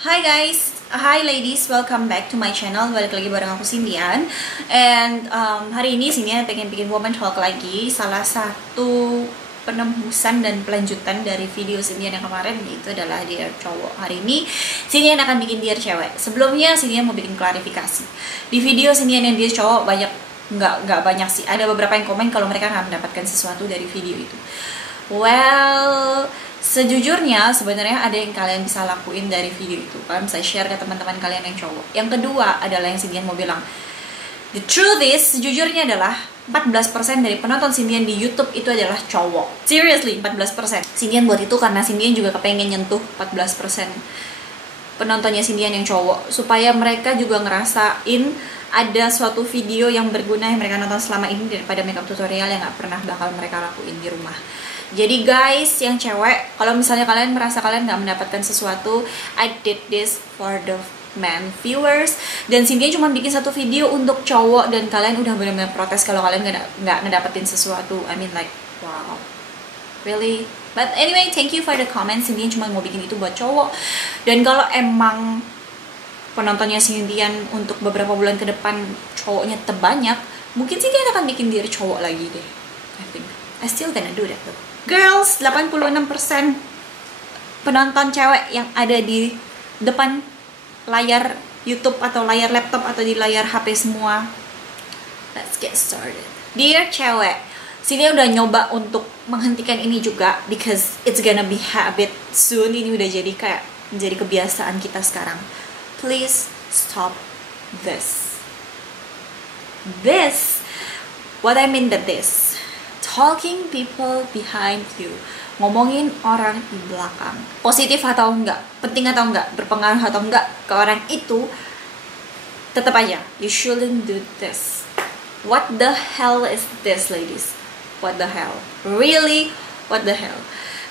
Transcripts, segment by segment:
Hi guys, hi ladies, welcome back to my channel. Balik lagi bareng aku Cindian. And hari ini Cindian pengen bikin woman talk lagi. Salah satu penembusan dan pelanjutan dari video Cindian yang kemarin, yaitu adalah Dear Cowok. Hari ini Cindian akan bikin Dear Cewek. Sebelumnya Cindian mau bikin klarifikasi. Di video Cindian yang Dear Cowok nggak banyak sih. Ada beberapa yang komen kalau mereka nggak mendapatkan sesuatu dari video itu. Well, sejujurnya sebenarnya ada yang kalian bisa lakuin dari video itu. Kalian bisa share ke teman-teman kalian yang cowok. Yang kedua adalah yang Cindian mau bilang, the truth is, sejujurnya adalah 14% dari penonton Cindian di YouTube itu adalah cowok. Seriously, 14%. Cindian buat itu karena Cindian juga kepengen nyentuh 14% penontonnya Cindian yang cowok, supaya mereka juga ngerasain ada suatu video yang berguna yang mereka nonton selama ini daripada makeup tutorial yang gak pernah bakal mereka lakuin di rumah. Jadi guys, yang cewek, kalau misalnya kalian merasa kalian gak mendapatkan sesuatu, I did this for the men viewers. Dan Cindian cuma bikin satu video untuk cowok, dan kalian udah benar-benar protes kalau kalian gak ngedapetin sesuatu. I mean like, wow, really? But anyway, thank you for the comments. Cindian cuma mau bikin itu buat cowok. Dan kalau emang penontonnya Cindian untuk beberapa bulan ke depan cowoknya terbanyak, mungkin Cindian akan bikin Dear Cowok lagi deh. I think I still gonna do that though. Girls, 86% penonton cewek yang ada di depan layar YouTube atau layar laptop atau di layar HP semua. Let's get started. Dear Cewek, Cindian udah nyoba untuk menghentikan ini juga because it's gonna be habit soon. Ini udah jadi kayak menjadi kebiasaan kita sekarang. Please stop this. This, what I mean by this, talking people behind you, ngomongin orang di belakang, positif atau enggak, penting atau enggak, berpengaruh atau enggak ke orang itu, tetap aja, you shouldn't do this. What the hell is this, ladies? What the hell? Really? What the hell?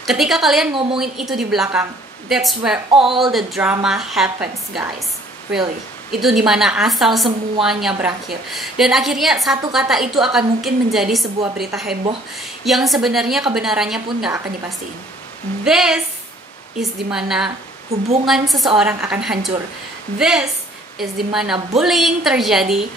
Ketika kalian ngomongin itu di belakang, that's where all the drama happens, guys. Really. Itu dimana asal semuanya berakhir. Dan akhirnya satu kata itu akan mungkin menjadi sebuah berita heboh yang sebenarnya kebenarannya pun gak akan dipastiin. This is dimana hubungan seseorang akan hancur. This is dimana bullying terjadi.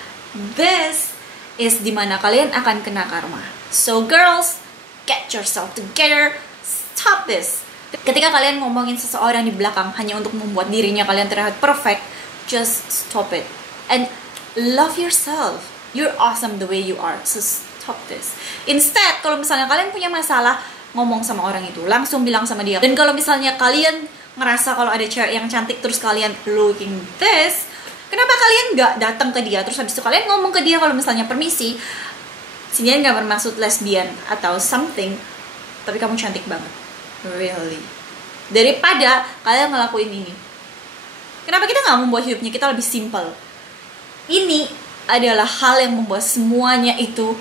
This is dimana kalian akan kena karma. So girls, get yourself together. Stop this. Ketika kalian ngomongin seseorang di belakang hanya untuk membuat dirinya kalian terlihat perfect, just stop it and love yourself. You're awesome the way you are, so stop this. Instead, kalau misalnya kalian punya masalah, ngomong sama orang itu, langsung bilang sama dia. Dan kalau misalnya kalian ngerasa kalau ada cewek yang cantik terus kalian looking this, kenapa kalian gak datang ke dia terus habis itu kalian ngomong ke dia kalau misalnya permisi, Cindian gak bermaksud lesbian atau something, tapi kamu cantik banget, really. Daripada kalian ngelakuin ini, kenapa kita nggak membuat hidupnya kita lebih simple? Ini adalah hal yang membuat semuanya itu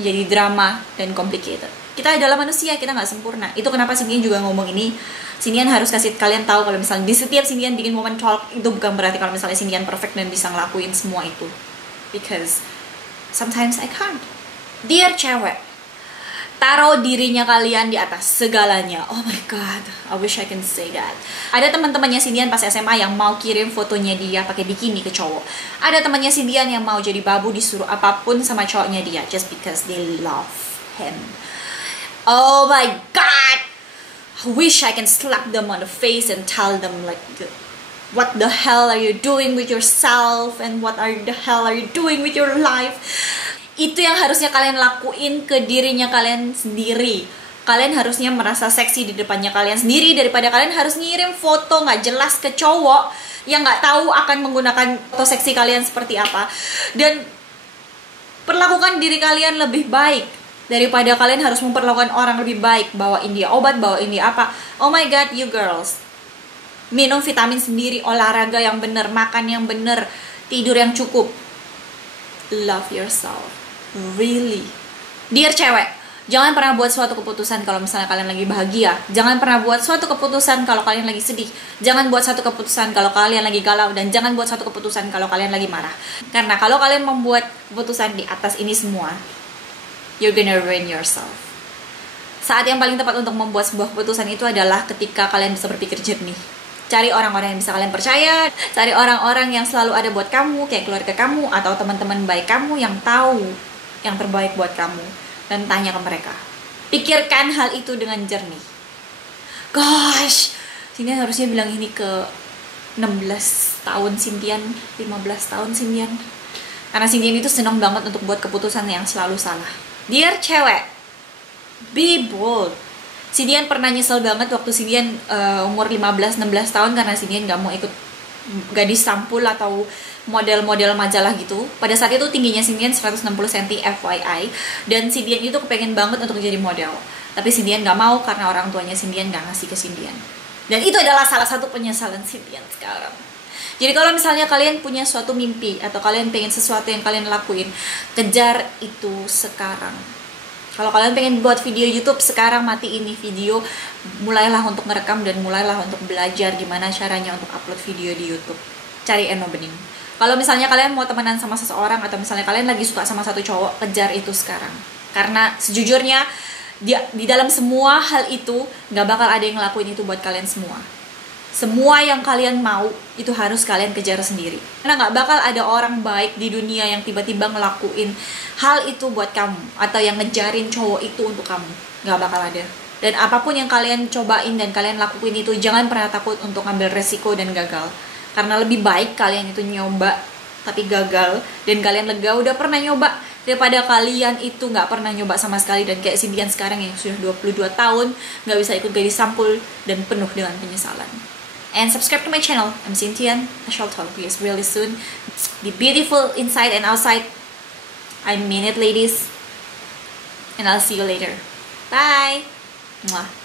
jadi drama dan complicated. Kita adalah manusia, kita nggak sempurna. Itu kenapa Cindian juga ngomong ini. Cindian harus kasih kalian tahu kalau misalnya di setiap Cindian bikin woman talk, itu bukan berarti kalau misalnya Cindian perfect dan bisa ngelakuin semua itu. Because sometimes I can't. Dear Cewek, taruh dirinya kalian di atas segalanya. Oh my god, I wish I can say that. Ada teman-temannya Cindian pas SMA yang mau kirim fotonya dia pakai bikini ke cowok. Ada temannya Cindian yang mau jadi babu disuruh apapun sama cowoknya dia just because they love him. Oh my god, I wish I can slap them on the face and tell them like, what the hell are you doing with yourself and what the hell are you doing with your life? Itu yang harusnya kalian lakuin ke dirinya kalian sendiri. Kalian harusnya merasa seksi di depannya kalian sendiri daripada kalian harus ngirim foto gak jelas ke cowok yang gak tahu akan menggunakan foto seksi kalian seperti apa. Dan perlakukan diri kalian lebih baik daripada kalian harus memperlakukan orang lebih baik. Bawain dia obat, bawain dia apa. Oh my god, you girls, minum vitamin sendiri, olahraga yang bener, makan yang bener, tidur yang cukup. Love yourself. Really. Dear Cewek, jangan pernah buat suatu keputusan kalau misalnya kalian lagi bahagia. Jangan pernah buat suatu keputusan kalau kalian lagi sedih. Jangan buat satu keputusan kalau kalian lagi galau. Dan jangan buat satu keputusan kalau kalian lagi marah. Karena kalau kalian membuat keputusan di atas ini semua, you're gonna ruin yourself. Saat yang paling tepat untuk membuat sebuah keputusan itu adalah ketika kalian bisa berpikir jernih. Cari orang-orang yang bisa kalian percaya, cari orang-orang yang selalu ada buat kamu, kayak keluarga kamu atau teman-teman baik kamu yang tahu yang terbaik buat kamu, dan tanya ke mereka. Pikirkan hal itu dengan jernih. Gosh, Sindian harusnya bilang ini ke 16 tahun Sindian, 15 tahun Sindian. Karena Sindian itu senang banget untuk buat keputusan yang selalu salah. Dear cewek, be bold. Sindian pernah nyesel banget waktu Sindian umur 15-16 tahun karena Sindian gak mau ikut gadis sampul atau model-model majalah gitu. Pada saat itu tingginya Sindian 160 cm FYI, dan Sindian itu kepengen banget untuk jadi model. Tapi Sindian gak mau karena orang tuanya Sindian gak ngasih ke Sindian. Dan itu adalah salah satu penyesalan Sindian sekarang. Jadi kalau misalnya kalian punya suatu mimpi atau kalian pengen sesuatu yang kalian lakuin, kejar itu sekarang. Kalau kalian pengen buat video YouTube sekarang, mati ini video, mulailah untuk merekam dan mulailah untuk belajar gimana caranya untuk upload video di YouTube. Cari Eno Bening. Kalau misalnya kalian mau temenan sama seseorang atau misalnya kalian lagi suka sama satu cowok, kejar itu sekarang. Karena sejujurnya di dalam semua hal itu nggak bakal ada yang ngelakuin itu buat kalian semua. Semua yang kalian mau itu harus kalian kejar sendiri. Karena nggak bakal ada orang baik di dunia yang tiba-tiba ngelakuin hal itu buat kamu atau yang ngejarin cowok itu untuk kamu. Nggak bakal ada. Dan apapun yang kalian cobain dan kalian lakuin itu, jangan pernah takut untuk ngambil resiko dan gagal. Karena lebih baik kalian itu nyoba tapi gagal dan kalian lega udah pernah nyoba, daripada kalian itu nggak pernah nyoba sama sekali dan kayak Sindian sekarang yang sudah 22 tahun nggak bisa ikut gadis sampul dan penuh dengan penyesalan. And subscribe to my channel. I'm Sintian. I shall talk to you really soon. Be beautiful inside and outside. I mean it, ladies. And I'll see you later. Bye. Mwah.